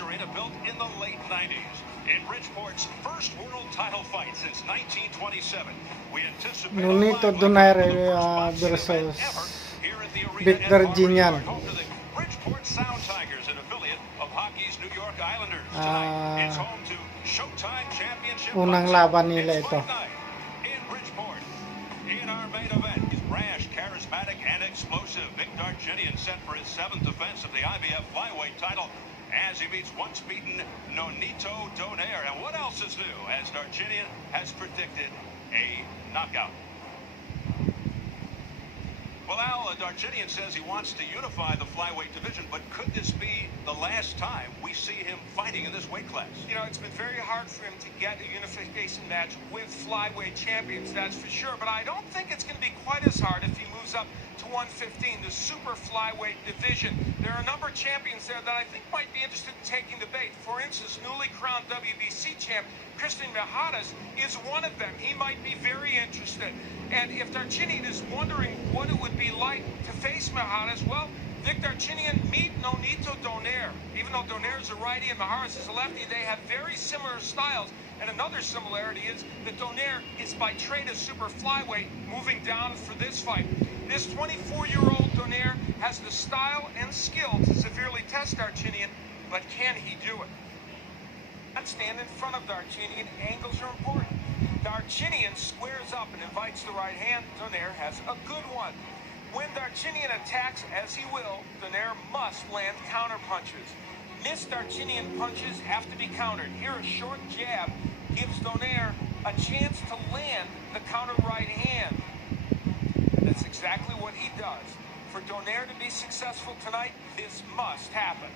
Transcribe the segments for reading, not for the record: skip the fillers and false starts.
arena built in the late 90s. In Bridgeport's first world title fight since 1927, we anticipate Noneto Donaire versus dachinyan. Bridgeport Sound Tigers, an affiliate of hockey's New York Islanders. Tonight, it's home to Showtime Championship. Unang laban nila ito. In Bridgeport, in our main event, he's brash, charismatic, and explosive. Vic Darchinyan set for his 7th defense of the IBF flyweight title as he meets once beaten Noneto Donaire. And what else is new, as Darchinyan has predicted a knockout? Well, Al, Darchinyan says he wants to unify the flyweight division, but could this be the last time we see him fighting in this weight class? You know, it's been very hard for him to get a unification match with flyweight champions, that's for sure. But I don't think it's going to be quite as hard if he moves up to 115, the super flyweight division. There are a number of champions there that I think might be interested in taking the bait. For instance, newly crowned WBC champ Christian Mijares is one of them. He might be very interested. And if Darchinyan is wondering what it would be like to face Mijares, well, Vic Darchinyan meet Noneto Donaire. Even though Donaire is a righty and Mijares is a lefty, they have very similar styles. And another similarity is that Donaire is by trade a super flyweight, moving down for this fight. This 24-year-old Donaire has the style and skill to severely test Darchinyan, but can he do it? Not stand in front of Darchinyan, angles are important. Darchinyan squares up and invites the right hand. Donaire has a good one. When Darchinyan attacks, as he will, Donaire must land counter punches. Missed Darchinyan punches have to be countered. Here, a short jab gives Donaire a chance to land the counter right hand. That's exactly what he does. For Donaire to be successful tonight, this must happen.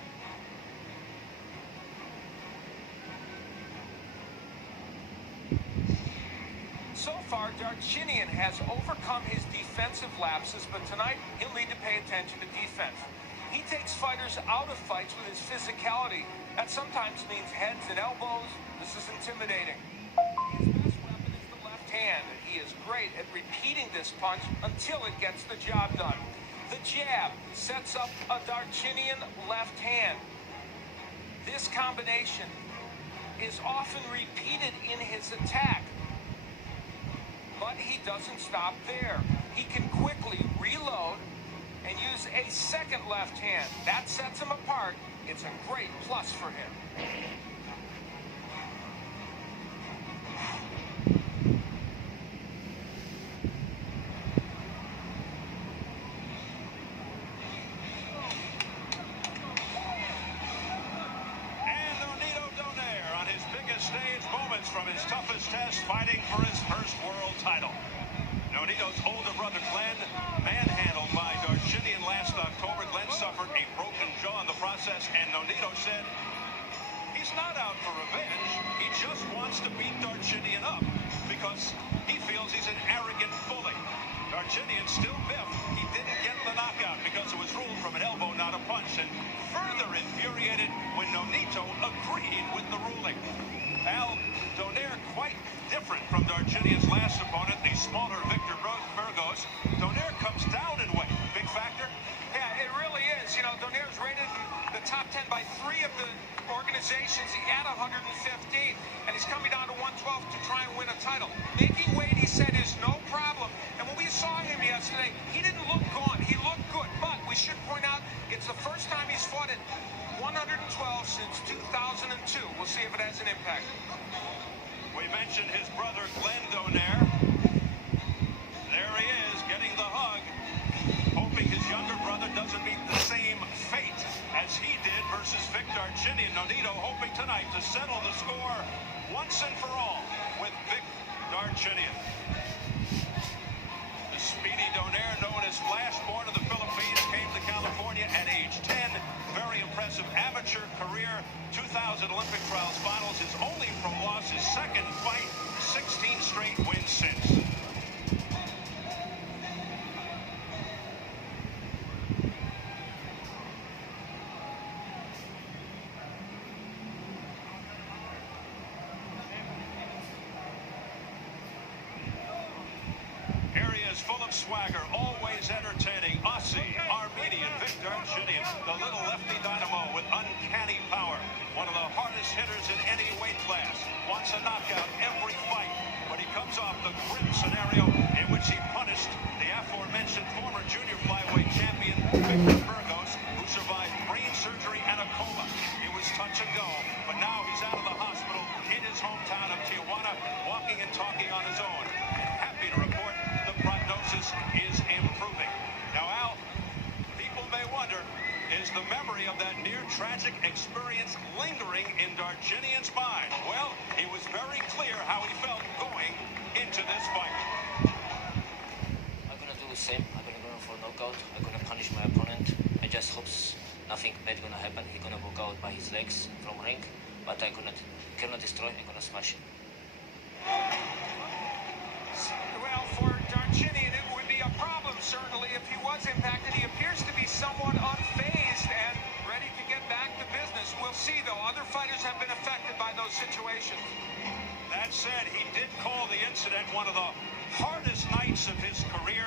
So far, Darchinyan has overcome his defensive lapses, but tonight he'll need to pay attention to defense. He takes fighters out of fights with his physicality. That sometimes means heads and elbows. This is intimidating. His best weapon is the left hand, and he is great at repeating this punch until it gets the job done. The jab sets up a Darchinyan left hand. This combination is often repeated in his attack. But he doesn't stop there. He can quickly reload and use a second left hand. That sets him apart. It's a great plus for him. And Noneto Donaire on his biggest stage moments from his toughest test, fighting for his first world title. Noneto's older brother Glenn, manhandled by Darchinyan last October. Glenn suffered a broken jaw in the process, and Noneto said he's not out for revenge. He just wants to beat Darchinyan up because he feels he's an arrogant bully. Darchinyan still biffed. He didn't get the knockout because it was ruled from an elbow, not a punch, and further infuriated when Noneto agreed with the ruling. Al, Donaire quite different from Darchinyan's last opponent, the smaller Victor Burgos. Donaire comes down in weight. Big factor? Yeah, it really is. You know, Donaire's rated in the top 10 by 3 of the organizations. He had 115, and he's coming down to 112 to try and win a title. Making weight, he said, is no problem. And when we saw him yesterday, he didn't look gaunt. He looked good. But we should point out, it's the first time he's fought at 112 since 2002. We'll see if it has an impact. We mentioned his brother Glenn Donaire. There he is, getting the hug, hoping his younger brother doesn't meet the same fate as he did versus Vic Darchinyan. Noneto hoping tonight to settle the score once and for all with Vic Darchinyan. The speedy Donaire, known as Flash, born in the Philippines, came to California at age 10. Very impressive amateur career. 2000 Olympic trials finals. His only pro loss, his second fight. 16 straight wins since. Here he is, full of swagger, always entertaining. Aussie, Armenian, Vic Darchinyan, the little lefty dynamo with uncanny power. One hitters in any weight class. Wants a knockout every fight, but he comes off the grim scenario in which he punished the aforementioned former junior flyweight champion Victor Burgos, who survived brain surgery and a coma. It was touch and go, but now he's out of the hospital in his hometown of Tijuana, walking and talking on his own. And happy to report the prognosis is improving. Now, Al, people may wonder, is the memory of that near-tragic experience lingering in Darchinyan's mind? Well, he was very clear how he felt going into this fight. I'm gonna do the same. I'm gonna go for knockout. I'm gonna punish my opponent. I just hope nothing bad gonna happen. He's gonna walk out by his legs from ring, but I cannot destroy. I'm gonna smash him. Well, for Darchinyan, it would be a problem, certainly, if he was impacted. He appears to be somewhat unfazed and ready to get back to business. We'll see, though. Other fighters have been affected by those situations. That said, he did call the incident one of the hardest nights of his career,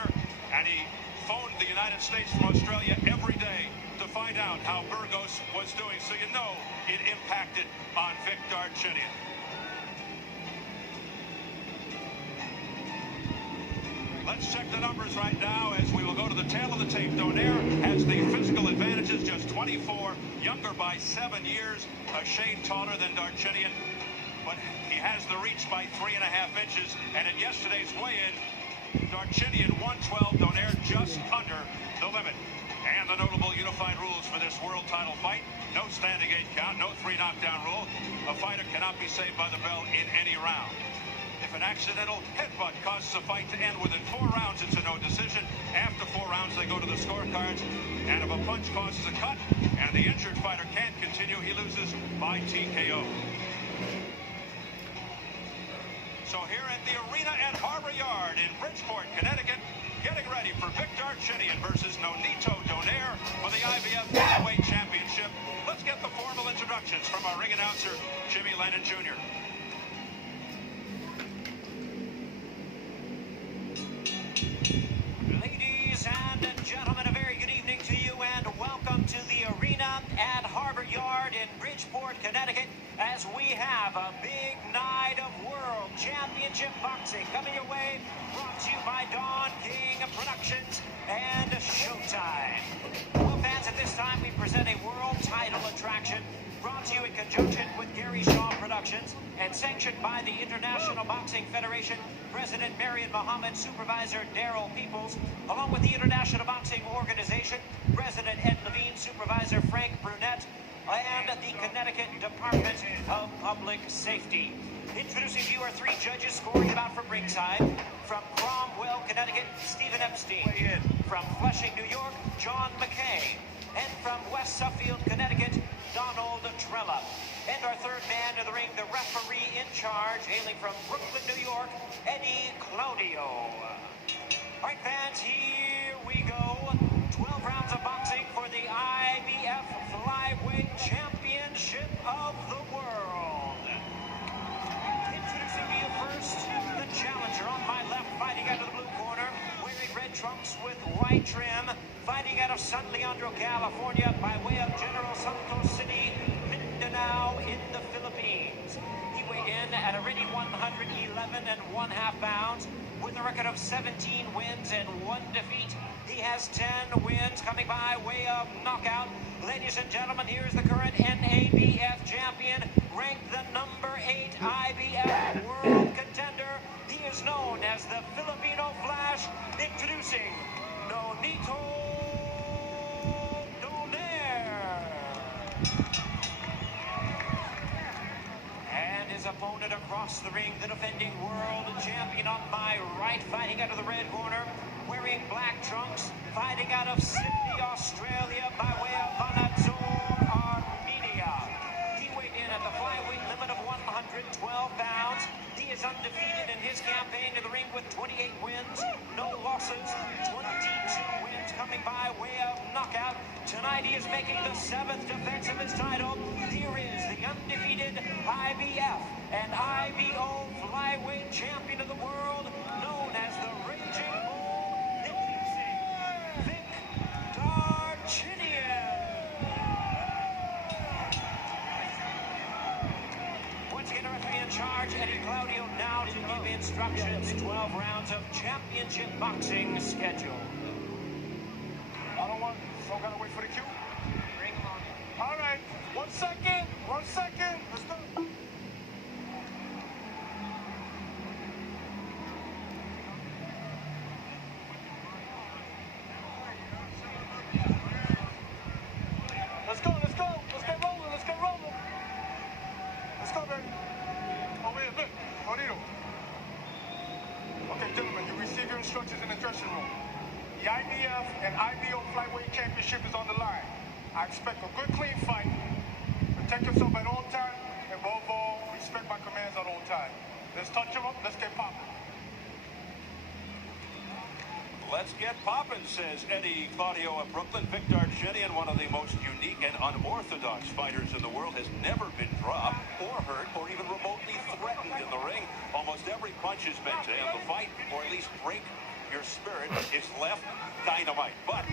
and he phoned the United States from Australia every day to find out how Burgos was doing. So you know it impacted on Vic Darchinyan. Let's check the numbers right now as we will go to the tail of the tape. Donaire has the physical advantages, just 24, younger by 7 years, a shade taller than Darchinyan, but he has the reach by 3.5 inches. And at yesterday's weigh-in, Darchinyan 112, Donaire just under the limit. And the notable unified rules for this world title fight: no standing 8 count, no 3 knockdown rule. A fighter cannot be saved by the bell in any round. If an accidental headbutt causes a fight to end within 4 rounds, it's a no decision. After 4 rounds, they go to the scorecards. And if a punch causes a cut and the injured fighter can't continue, he loses by TKO. So here at the arena at Harbor Yard in Bridgeport, Connecticut, getting ready for Vic Darchinyan versus Noneto Donaire for the IBF Flyweight Championship. Let's get the formal introductions from our ring announcer, Jimmy Lennon Jr. Ladies and gentlemen, a very good evening to you, and welcome to the arena at Harbor Yard in Bridgeport, Connecticut, as we have a big night of World Championship Boxing coming your way, brought to you by Don King Productions and Showtime. Well, fans, at this time we present a world title attraction brought to you in conjunction with Gary Shaw Productions and sanctioned by the International Boxing Federation, President Marion Muhammad, Supervisor Daryl Peoples, along with the International Boxing Organization, President Ed Levine, Supervisor Frank Brunette, and the Connecticut Department of Public Safety. Introducing to you our 3 judges scoring it out from ringside. From Cromwell, Connecticut, Stephen Epstein. From Flushing, New York, John McKay. And from West Suffield, Connecticut, Donald Trella. And our 3rd man in the ring, the referee in charge, hailing from Brooklyn, New York, Eddie Claudio. All right, fans, here we go. 12 rounds of boxing for the IBF Flyweight Championship of the World. Introducing to you first, the challenger on my left, fighting out of the blue corner, wearing red trunks with white trim, fighting out of San Leandro, California, by way of General Santos City, Mindanao in the Philippines. He weighed in at a ready 111.5 pounds, with a record of 17 wins and 1 defeat. He has 10 wins coming by way of knockout. Ladies and gentlemen, here's the current NABF champion, ranked the number 8 IBF world contender. He is known as the Filipino Flash. Introducing Noneto Donaire. And his opponent across the ring, the defending world champion on my right, fighting out of the red corner, wearing black trunks, fighting out of Sydney, Australia, by way of Banazor, Armenia. He weighed in at the flyweight limit of 112 pounds. He is undefeated in his campaign in the ring with 28 wins, no losses, 22 wins coming by way of knockout. Tonight he is making the 7th defense of his title. Here is the undefeated IBF and IBO flyweight champion of the world, known as the Raging Bull, introducing Vic Darchinyan. instructions, 12 rounds of championship boxing schedule. I don't gotta wait for the cue. Bring him on in. All right, 1 second, 1 second. Let's go. Let's go, let's go. Let's get rolling, let's get rolling. Let's go, baby. Oh, wait, look. Noneto. Okay, gentlemen, you receive your instructions in the dressing room. The IBF and IBO flyweight championship is on the line. I expect a good, clean fight. Protect yourself at all times, and above all, respect my commands at all times. Let's touch them up, let's get popping. Let's get poppin', says Eddie Claudio of Brooklyn. Victor Darchinyan, one of the most unique and unorthodox fighters in the world, has never been dropped or hurt or even remotely threatened in the ring. Almost every punch has been to end the fight, or at least break your spirit. His left, dynamite. But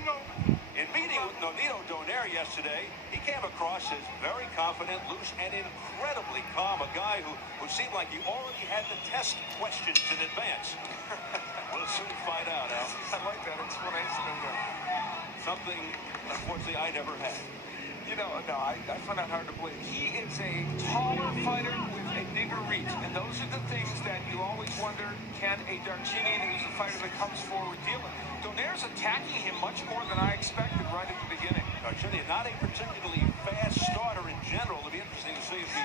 in meeting with Noneto Donaire yesterday, he came across as very confident, loose, and incredibly calm. A guy who seemed like he already had the test questions in advance. We'll soon find out, Al. I like that explanation of that. Something, unfortunately, I never had. You know, no, I find that hard to believe. He is a taller fighter with a bigger reach, and those are the things that you always wonder, can a Darchinyan, who's a fighter that comes forward, deal with? Donaire's attacking him much more than I expected right at the beginning. Darchinyan, not a particularly fast starter in general. It'll be interesting to see if he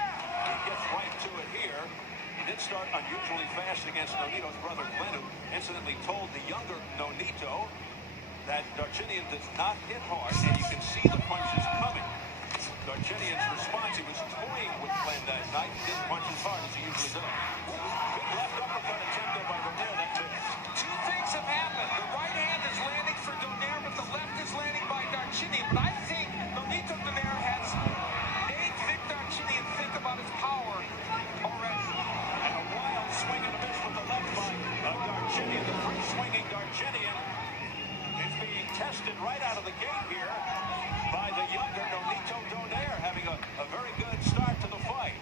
gets right to it here. He did start unusually fast against Noneto's brother Glenn, who incidentally told the younger Noneto that Darchinyan does not hit hard, and you can see the punches coming. Darchinyan's response, he was toying with Glenn that night. He didn't punch as hard as he usually does. Big left uppercut attempt there by Donaire. That's it. Two things have happened. The right hand is landing for Donaire, but the left is landing by Darchinyan. But I think Noneto Donaire has made Vic Darchinyan think about his power already. And a wild swing and a miss with the left by Darchinyan. The free-swinging Darchinyan is being tested right out of the gate here by the younger Noneto Donaire, having a very good start to the fight.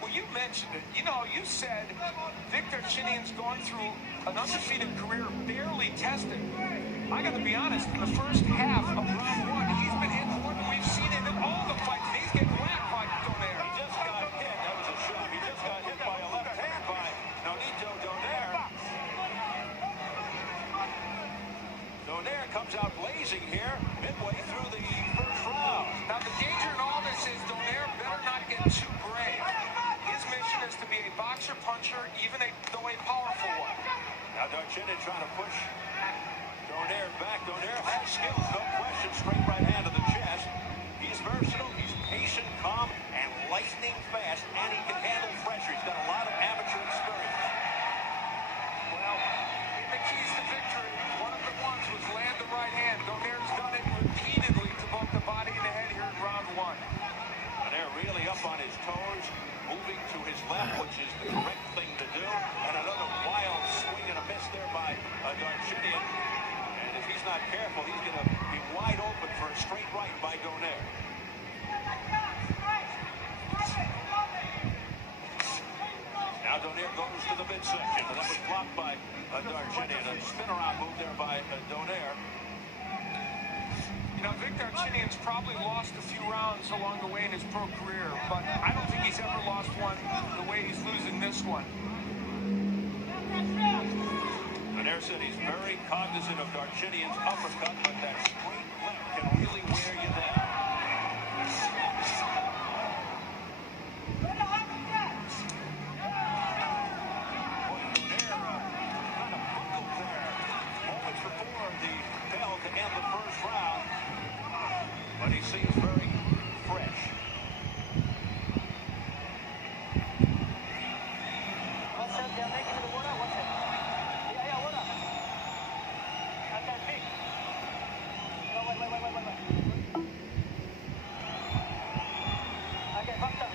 Well, you mentioned it. You know, you said Vic Darchinyan's gone through an undefeated career, barely tested. I got to be honest, in the first half of round one, he's been hit more than we've seen him in all the fights. And he's getting whacked by Donaire. He just got hit. That was a shot. He just got hit by a left hand by Noneto Donaire. Donaire comes out blazing here midway through the first round. Now, the danger in all this is Donaire better not get too brave. His mission is to be a boxer-puncher, even though a powerful one. Now Darchinyan trying to push Donaire back. Donaire has skills, no question. Straight right hand to the chest. He's versatile. He's patient, calm, and lightning fast. And he can handle pressure. He's got a lot of amateur experience. Well, in the keys to victory, one of the ones was land the right hand. Donaire's done it repeatedly to both the body and the head here in round one. Donaire really up on his toes, moving to his left, which is the correct thing to do. And another wild swing and a miss there by Darchinyan. And if he's not careful, he's going to be wide open for a straight right by Donaire. Now Donaire goes to the midsection, but that was blocked by Darchinyan. A spin around move there by Donaire. You know, Vic Darchinyan's probably lost a few rounds along the way in his pro career, but I don't think he's ever lost one the way he's losing this one. Donaire said he's very cognizant of Darchinyan's uppercut, but that straight left can really wear you down. But he seems very fresh. What's up? They're making the water? What's up? Yeah, water. Okay, big. Oh, wait. Okay, faster.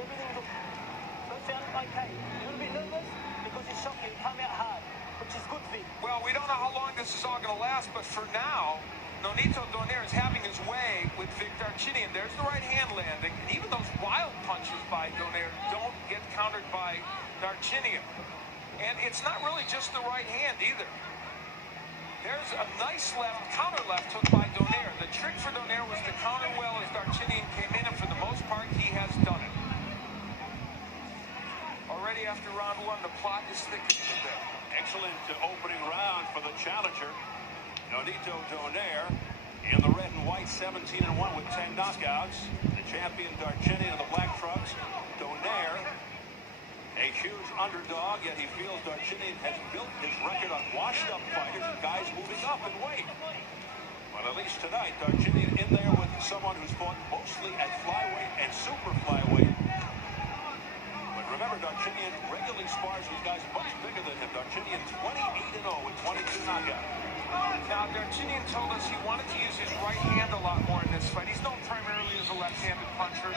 Everything don't sound okay. A little bit nervous because it's shocking. It came out hard, which is good, Vic. Well, we don't know how long this is all going to last, but for now, Noneto Donaire is having his way with Vic Darchinyan. There's the right hand landing, and even those wild punches by Donaire don't get counted. countered by Darchinyan. And it's not really just the right hand either. There's a nice counter left hook by Donaire. The trick for Donaire was to counter well as Darchinyan came in, and for the most part, he has done it. Already after round one, the plot is thickening a bit. Excellent opening round for the challenger, Noneto Donaire, in the red and white, 17-1 with 10 knockouts. The champion Darchinyan of the Black Trucks. Donaire, a huge underdog, yet he feels Darchinyan has built his record on washed-up fighters and guys moving up in weight. Well, at least tonight, Darchinyan in there with someone who's fought mostly at flyweight and super flyweight. But remember, Darchinyan regularly spars with guys much bigger than him. Darchinyan 28-0 with 22 knockouts. Now, Darchinyan told us he wanted to use his right hand a lot more in this fight. He's known primarily as a left-handed puncher.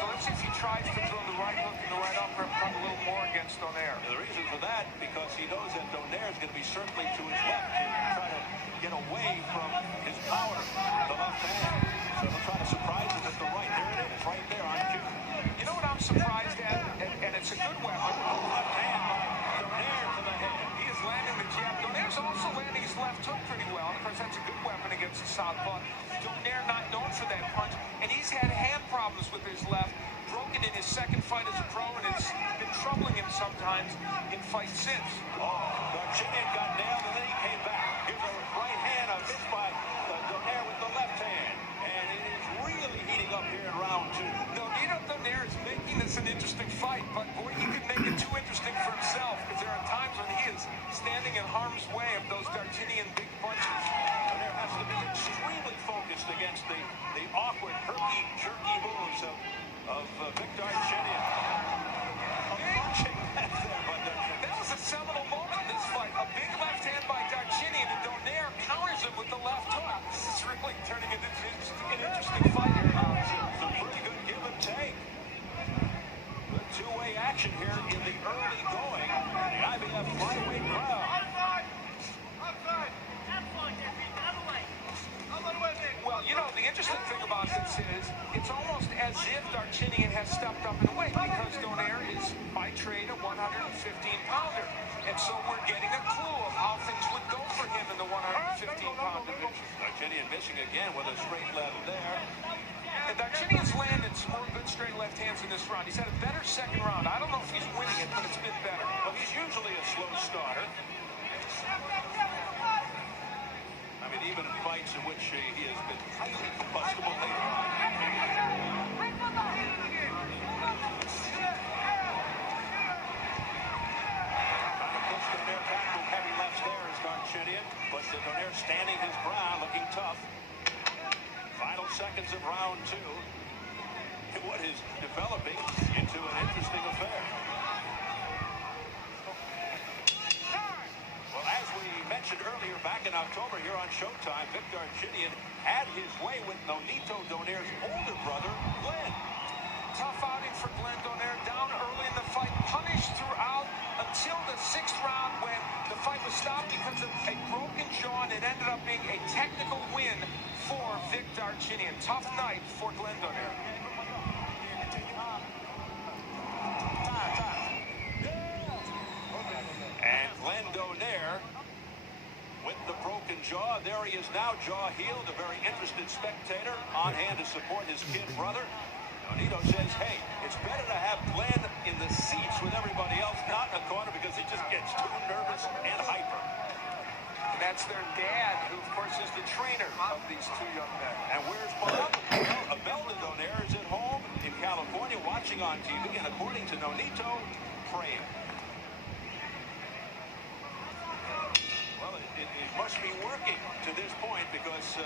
So let's see if he tries to throw the right hook and the right uppercut a little more against Donaire. The reason for that, because he knows that Donaire is going to be certainly to his left to try to get away from his power, the left hand. So he'll try to surprise him with the right. There it is, right there on cue. You know what I'm surprised at? And it's a good weapon. Left hand by Donaire to the head. He is landing the jab. Donaire's also landing his left hook pretty well. And of course, that's a good weapon against the southpaw. Donaire not known for that punch. And he's had hand problems with his left. Broken in his second fight as a pro, and it's been troubling him sometimes in fights since. Oh, Darchinyan got nailed, and then he came back. Here's a right hand, a miss by Donaire with the left hand. And it is really heating up here in round two. Noneto Donaire is making this an interesting fight, but boy, he could make it too interesting for himself, because there are times when he is standing in harm's way of those Darchinyan big punches. Donaire has to be extremely focused against the awkward, herky-jerky moves of Victor Darchinyan. That was a seminal moment in this fight. A big left hand by Darchinyan, and Donaire counters him with the left hook. This is really turning into an interesting fight here. Some pretty good give and take. Good two-way action here in the early going. The IBF flyweight crowd. Well, you know, the interesting thing about this is it's almost as if Darchinyan has stepped up in weight, because Donaire is by trade a 115-pounder. And so we're getting a clue of how things would go for him in the 115-pound division. Darchinyan missing again with a straight left there. And Darchinyan's landed some more good straight left hands in this round. He's had a better second round. I don't know if he's winning it, but it's been better. Well, he's usually a slow starter. I mean, even in fights in which he has been highly combustible later on. Trying to push Donaire back with heavy lefts there is Darchinyan, but Donaire standing his ground, looking tough. Final seconds of round two. What is developing into an interesting affair. Well, as we mentioned earlier, back in October here on Showtime, Victor Darchinyan had his way with Noneto Donaire's older brother, Glenn. Tough outing for Glenn Donaire, down early in the fight, punished throughout until the sixth round when the fight was stopped because of a broken jaw, and it ended up being a technical win for Victor Darchinyan. Tough night for Glenn Donaire. And Glenn Donaire with the broken jaw. There he is now, jaw healed, a very interested spectator on hand to support his kid brother. Noneto says, hey, it's better to have Glenn in the seats with everybody else, not in the corner, because he just gets too nervous and hyper. And that's their dad, who, of course, is the trainer of these two young men. And where's Bob? Well, Imelda Donaire is at home in California watching on TV, and according to Noneto, praying. Well, it must be working to this point, because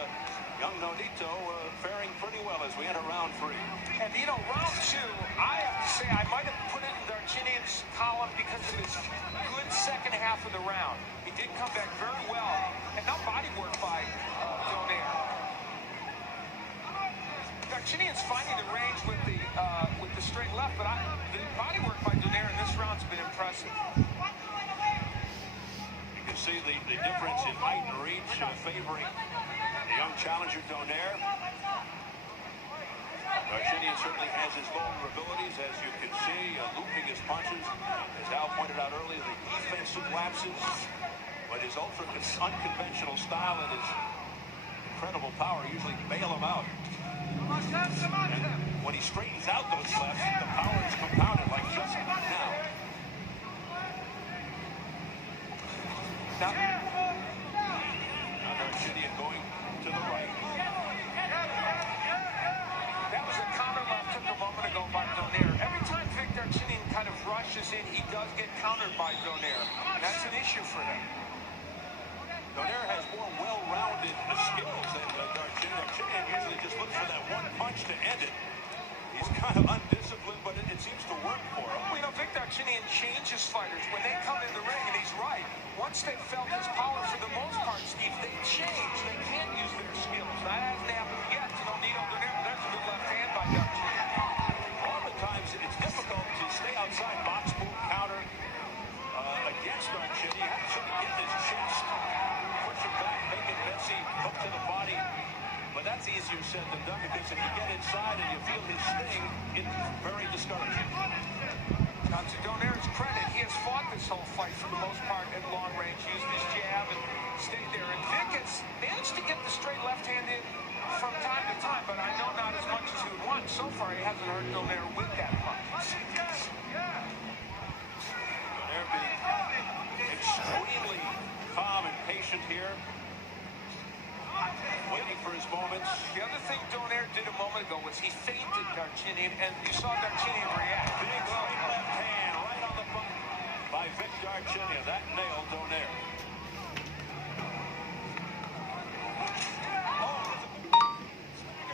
young Noneto faring pretty well as we enter round three. And, you know, round two, I have to say I might have put it in Darchinyan's column because of his good second half of the round. He did come back very well, and now body work by Donaire. Darchinyan's finding the range with the straight left, but the body work by Donaire in this round's been impressive. You can see the difference in height and reach favoring the young challenger Donaire. Darchinyan certainly has his vulnerabilities, as you can see, looping his punches. As Al pointed out earlier, the defensive lapses, but his unconventional style and his incredible power usually bail him out. And when he straightens out those lefts, the power is compounded like just now. Now Darchinyan going to the right. That was a counter left took a moment ago by Donaire. Every time Vic Darchinyan kind of rushes in, he does get countered by Donaire. And that's an issue for him. Donaire has more well-rounded skills than Darchinyan. Darchinyan usually just looks for that one punch to end it. He's kind of undisciplined, but it seems to work for him. Well, you know, Vic Darchinyan changes fighters. When they come in the ring, and he's right, once they've felt his power for the most part, Steve, they change. They can't use their skills. That hasn't happened yet to Noneto Donaire, but there's a good left hand by Darchinyan. Oftentimes, it's difficult to stay outside box move counter against Darchinyan. You have to sort of get his chest, push him back, make it messy, hook to the body. But that's easier said than done, because if you get inside and you feel his sting, it's very discouraging. Now, to Donaire's credit, he has fought this whole fight for the most part at long range, used his jab and stayed there. And Vic has managed to get the straight left hand in from time to time, but I know not as much as he would want. So far, he hasn't hurt Donaire with that punch. Donaire being extremely calm and patient here, waiting for his moments. The other thing Donaire did a moment ago was he feinted Darchinyan, and you saw Darchinyan react. Big straight left hand right on the button by Vic Darchinyan. That nailed Donaire.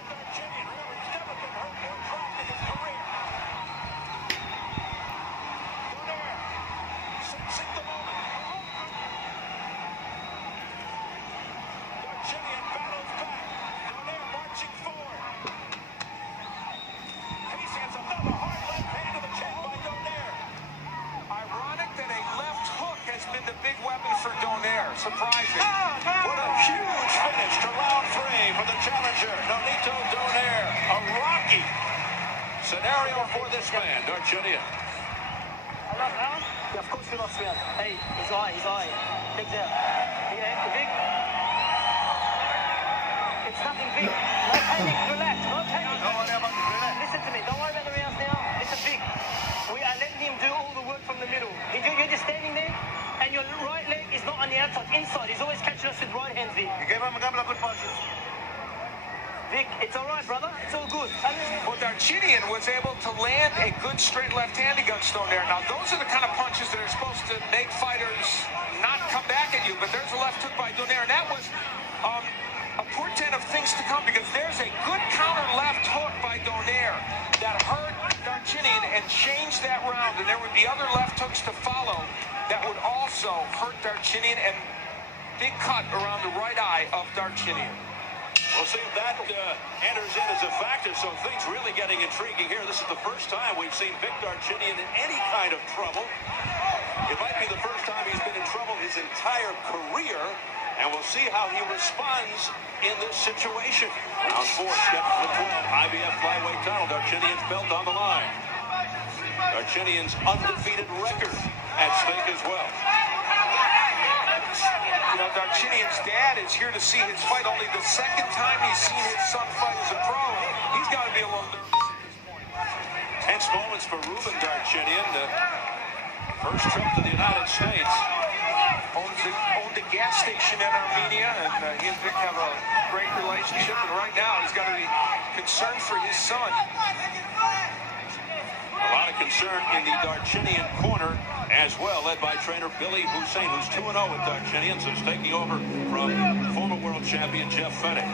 Darchinyan, remember, he's never been hurt or dropped in his career. Donaire sensing the moment. Darchinyan battles back. Donaire marching forward. He sends another hard left hand to the chin by Donaire. Ironic that a left hook has been the big weapon for Donaire. Surprising. What a huge finish to round 3 for the challenger, Noneto Donaire. A rocky scenario for this man, Darchinyan. Yeah, of course we lost Sven. Hey, his eye. Big there. Yeah, big. It's nothing big. No panic, relax, no panic. Listen to me, don't worry about the rounds now. Listen, Vic. We are letting him do all the work from the middle. You're just standing there, and your right leg is not on the outside, inside. He's always catching us with right hands, Vic. You gave him a couple of good punches. Vic, it's all right, brother. It's all good. Well, Darchinyan was able to land a good straight left hand against Donaire. Now, those are the kind of punches that are supposed to make fighters not come back at you, but there's a left hook by Donaire, and that was a portent of things to come, because there's a good counter left hook by Donaire that hurt Darchinyan and changed that round, and there would be other left hooks to follow that would also hurt Darchinyan, and big cut around the right eye of Darchinyan. We'll see if that enters in as a factor, so things really getting intriguing here. This is the first time we've seen Vic Darchinyan in any kind of trouble. It might be the first time he's been in trouble his entire career, and we'll see how he responds in this situation. Round 4, step to the 12, IBF flyweight title. Darchinyan's belt on the line. Darchinyan's undefeated record at stake as well. You know, Darchinyan's dad is here to see his fight. Only the second time he's seen his son fight as a pro. He's got to be a little nervous at this point. Tense moments for Ruben Darchinyan. First trip to the United States. Owned a gas station in Armenia, and he and Vic have a great relationship. And right now, he's got to be concerned for his son. A lot of concern in the Darchinyan corner as well, led by trainer Billy Hussein, who's 2-0 with Darchinyan, so he's taking over from former world champion Jeff Fenech.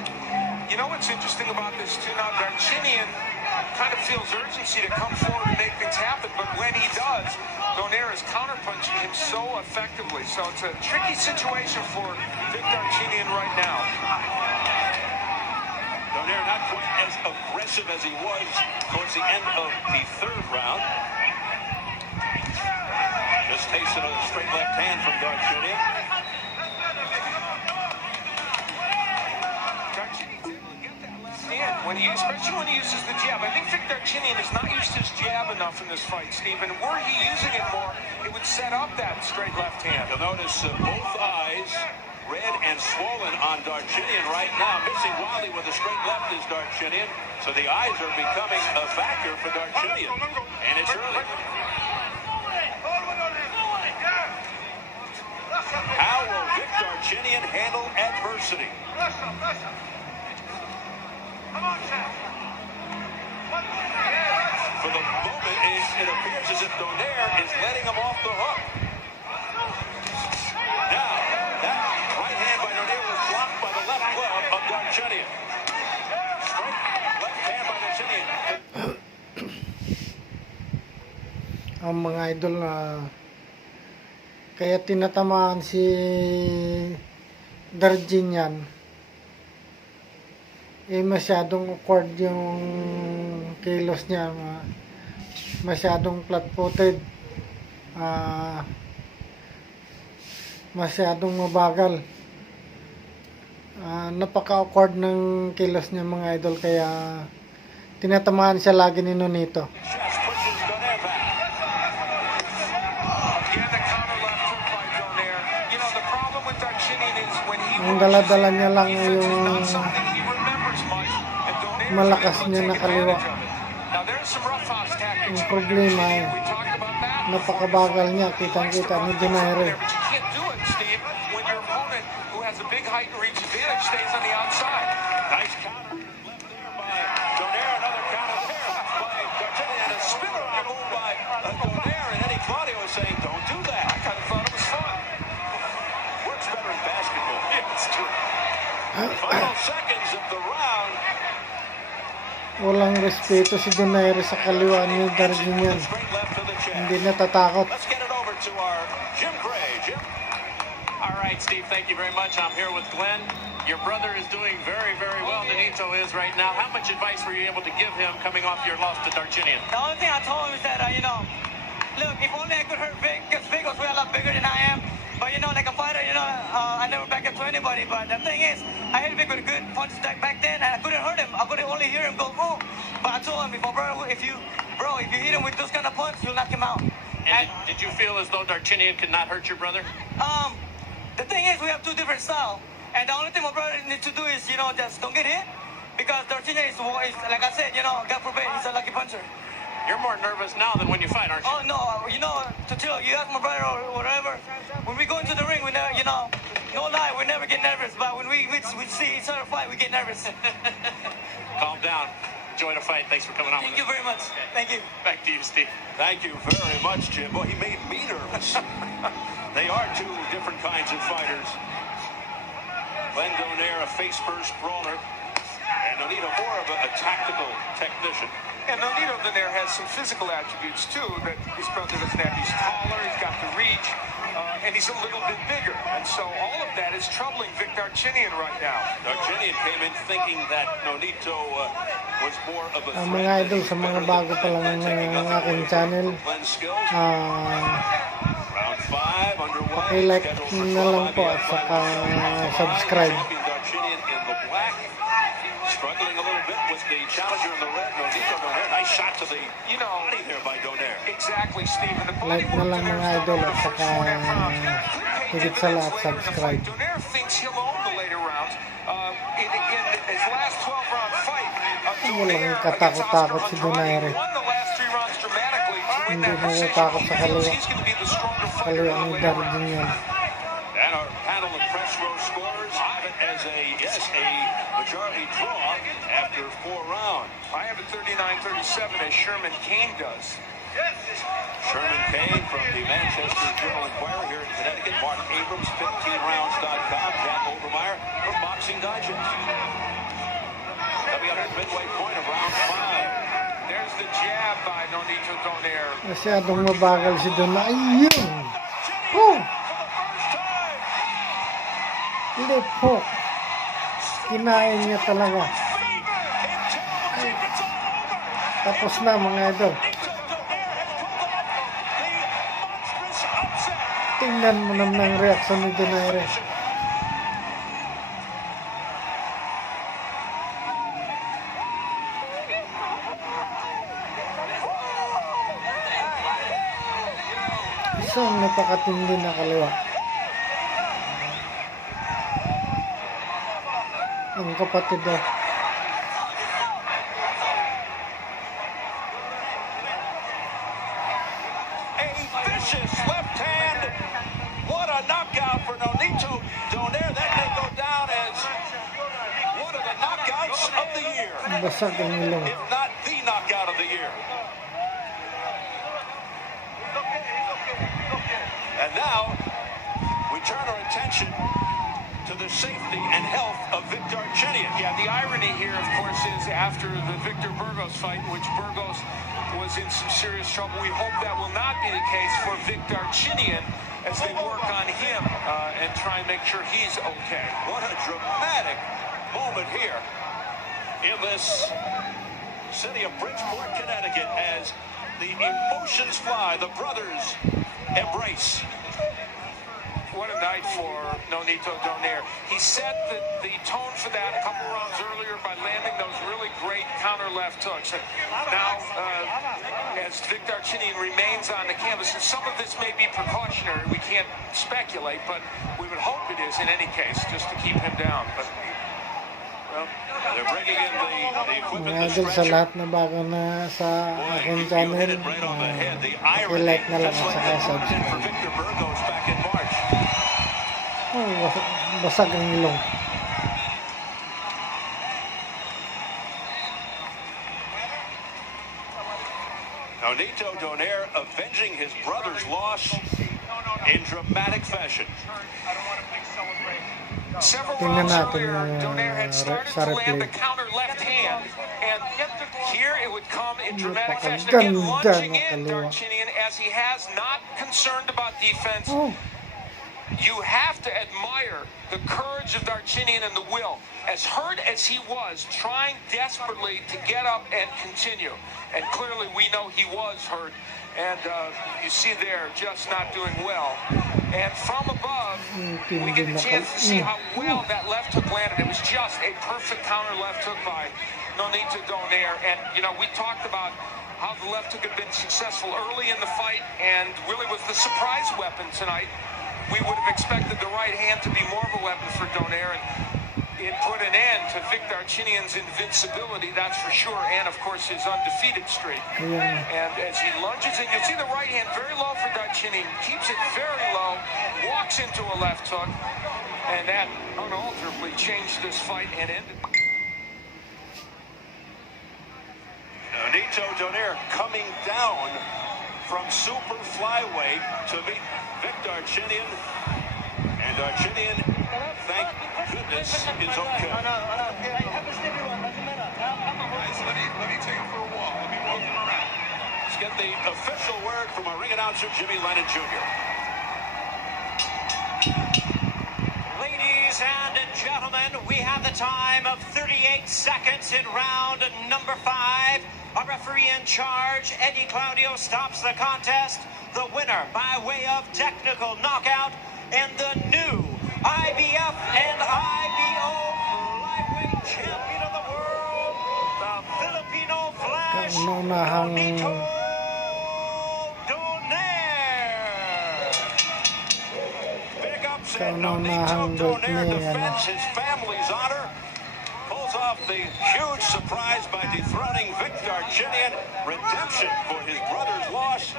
You know what's interesting about this, too? Now, Darchinyan kind of feels urgency to come forward and make things happen, but when he does, Donaire is counterpunching him so effectively. So it's a tricky situation for Vic Darchinyan right now. Donaire not quite as aggressive as he was towards the end of the 3rd round. Just tasted a straight left hand from Darchinyan. Darchinyan's able to get that left hand. especially when he uses the jab. I think Vic Darchinyan has not used his jab enough in this fight, Stephen. Were he using it more, it would set up that straight left hand. You'll notice both eyes red and swollen on Darchinyan right now. Missing wildly with a straight left is Darchinyan. So the eyes are becoming a factor for Darchinyan. And it's early. How will Vic Darchinyan handle adversity? For the moment, it appears as if Donaire is letting him off the hook. Now, that right hand by Donaire was blocked by the left glove of Darchinyan. Straight left hand by Darchinyan. Ang mga idol na kaya tinatamaan si Darchinyan, masyadong awkward yung kilos niya, masyadong flat-footed, masyadong mabagal, napaka-awkward ng kilos niya mga idol, kaya tinatamaan siya lagi ni Noneto. Ang dala-dala niya lang yung malakas niya na kaliwa. Yung problema ay napakabagal niya, kitang-kita ni Donaire. Nice counter left there by Donaire. Another counter there by Darchinyan. And a spinner on a move by Donaire. And Eddie Claudio is saying, don't do that. I kind of thought it was fun. Works better in basketball. Yeah, it's true. Final seconds of the round. Walang respeto si Donaire sa kaliwa ni Darchinyan. Hindi natatakot. Let's get it over to our Jim Gray. Jim. All right, Steve, thank you very much. I'm here with Glenn. Your brother is doing very, very well. Noneto is right now. How much advice were you able to give him coming off your loss to Darchinyan? The only thing I told him is that, look, if only I could hurt Vic, because Vic was way a lot bigger than I am. But, like a fighter, I never back up to anybody. But the thing is, I hit Vic with a good punch back then, and I couldn't hurt him. I couldn't only hear him go, oh. But I told him, if you hit him with those kind of punch, you'll knock him out. And did you feel as though Darchinyan could not hurt your brother? The thing is, we have two different styles. And the only thing my brother needs to do is, just don't get hit. Because Darchinyan is, like I said, God forbid, he's a lucky puncher. You're more nervous now than when you fight, aren't you? Oh, no, to tell you ask my brother or whatever, when we go into the ring, we never, no lie, we never get nervous. But when we see each other fight, we get nervous. Calm down. Enjoy the fight. Thanks for coming on. Thank you very much. Thank you. Back to you, Steve. Thank you very much, Jim. Boy, he made me nervous. They are two different kinds of fighters. Glenn Donaire, a face-first brawler, and Noneto more of a tactical technician. And Noneto Donaire has some physical attributes, too, that his brother doesn't have. He's taller, he's got the reach, and he's a little bit bigger. And so all of that is troubling Vic Darchinyan right now. Darchinyan came in thinking that Noneto was more of a threat. Mga idol, sa mga bago pa lang ng aking channel, Round 5 underway. paki-like na lang po at saka subscribe. Darchinyan in the black, struggling a little bit with the challenger in the red. Noneto Donaire, nice shot to the body there by Donaire. Exactly, Steve. And the Like na lang mga idol at saka higit sa lahat subscribe. Donaire thinks he'll own the later rounds. In his last 12-round fight, Walang katakot-takot si Donaire. won the last 3 rounds dramatically to win Hindi that na decision. natakot sa kaliwa. He's going to be the stronger fighter Kaliwa in the ni later rounds. Darchinyan. And our panel of press row scores have it as a majority draw after 4 rounds. I have it 39-37 as Sherman Cain does. Sherman Cain from the Manchester Journal-Inquirer here in Connecticut. Mark Abrams, 15rounds.com. Jack Overmeyer from Boxing Digest. Coming up at midway point of round 5. There's the jab by Noneto Donaire. Masyadong mabagal si Donaire. Ayun! Oh! Lip hook. Kinain niya talaga. Ay. Tapos na mga idol. Tingnan mo naman ang reaksyon ni Donaire. Isang napakatindi na kaliwa. Ang kapatid daw. A vicious left hand. What a knockout for Noneto Donaire. That may go down as one of the knockouts of the year. Basag ang ilong. If not the knockout of the year. And now, we turn our attention to the safety and health of Victor Darchinyan. Yeah, the irony here, of course, is after the Victor Burgos fight, in which Burgos was in some serious trouble, we hope that will not be the case for Victor Darchinyan as they work on him and try and make sure he's okay. What a dramatic moment here in this city of Bridgeport, Connecticut, as the emotions fly, the brothers embrace. What a night for Noneto Donaire. He set the tone for that a couple rounds earlier by landing those really great counter left hooks. And now, as Victor Darchinyan remains on the canvas, and some of this may be precautionary, we can't speculate, but we would hope it is in any case, just to keep him down. But well, they're bringing in the equipment. Mga idol, sa lahat na bago na sa aking channel, i-like na lang at saka subscribe. Victor Burgos back in March. Oh, basag ang ilong. Noneto Donaire avenging his brother's loss in dramatic fashion. several Tingnan rounds natin earlier, yung Donaire had started sa to land replay. the counter left hand, and here it would come in dramatic fashion. Napakaganda Again, lunging ng in kaliwa. Darchinyan as he has, not concerned about defense. Oh, You have to admire the courage of Darchinyan and the will. As hurt as he was, trying desperately to get up and continue. And clearly we know he was hurt. And you see there, just not doing well. And from above, we get a chance to see how well that left hook landed. It was just a perfect counter left hook by Noneto Donaire. And, you know, we talked about how the left hook had been successful early in the fight and really was the surprise weapon tonight. We would have expected the right hand to be more of a weapon for Donaire, and it put an end to Victor Darchinyan's invincibility, that's for sure, and of course his undefeated streak. yeah. And as he lunges in, you'll see the right hand very low for Darchinyan, keeps it very low, walks into a left hook, and that unalterably changed this fight and ended. Noneto Donaire coming down from super flyweight to meet Victor Darchinyan. And Darchinyan, thank goodness, is okay. Let me take him for a walk. Let me walk him around. Let's get the official word from our ring announcer, Jimmy Lennon Jr. Ladies and gentlemen, we have the time of 38 seconds in round number 5. Our referee in charge, Eddie Claudio, stops the contest. The winner by way of technical knockout and the new IBF and IBO flyweight champion of the world, the Filipino Flash, Noneto Donaire. Big upset. Noneto Donaire defends his family's honor. Pulls off the huge surprise by dethroning Victor Darchinyan. Redemption for his brother's loss.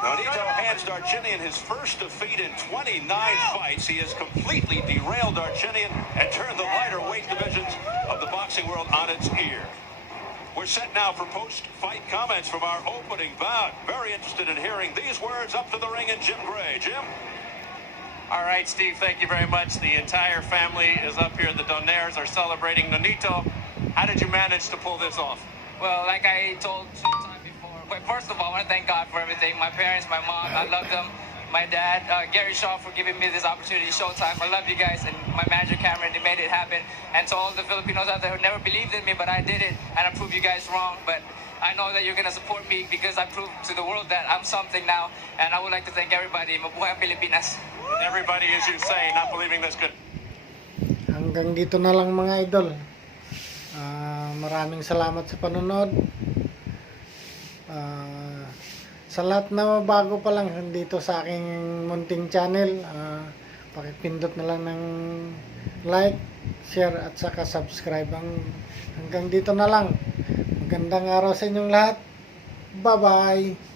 Noneto hands Darchinyan his first defeat in 29 fights. He has completely derailed Darchinyan and turned the lighter weight divisions of the boxing world on its ear. We're set now for post-fight comments from our opening bout. Very interested in hearing these words up to the ring and Jim Gray. Jim? All right, Steve, thank you very much. The entire family is up here. The Donaires are celebrating. Noneto, how did you manage to pull this off? Well, like I told sometime before, but first of all, I want to thank God for everything. My parents, my mom, I love them. My dad, Gary Shaw, for giving me this opportunity, Showtime. I love you guys, and my manager, Cameron, they made it happen. And to all the Filipinos out there who never believed in me, but I did it, and I proved you guys wrong. But I know that you're going to support me because I proved to the world that I'm something now. And I would like to thank everybody. Mabuhay ang Pilipinas. Everybody, as you say, not believing this could. Hanggang dito na lang mga idol. Maraming salamat sa panonood. Sa lahat na bago pa lang dito sa aking munting channel, pakipindot na lang ng like, share at saka subscribe. Hanggang dito na lang. Magandang araw sa inyong lahat. Bye-bye!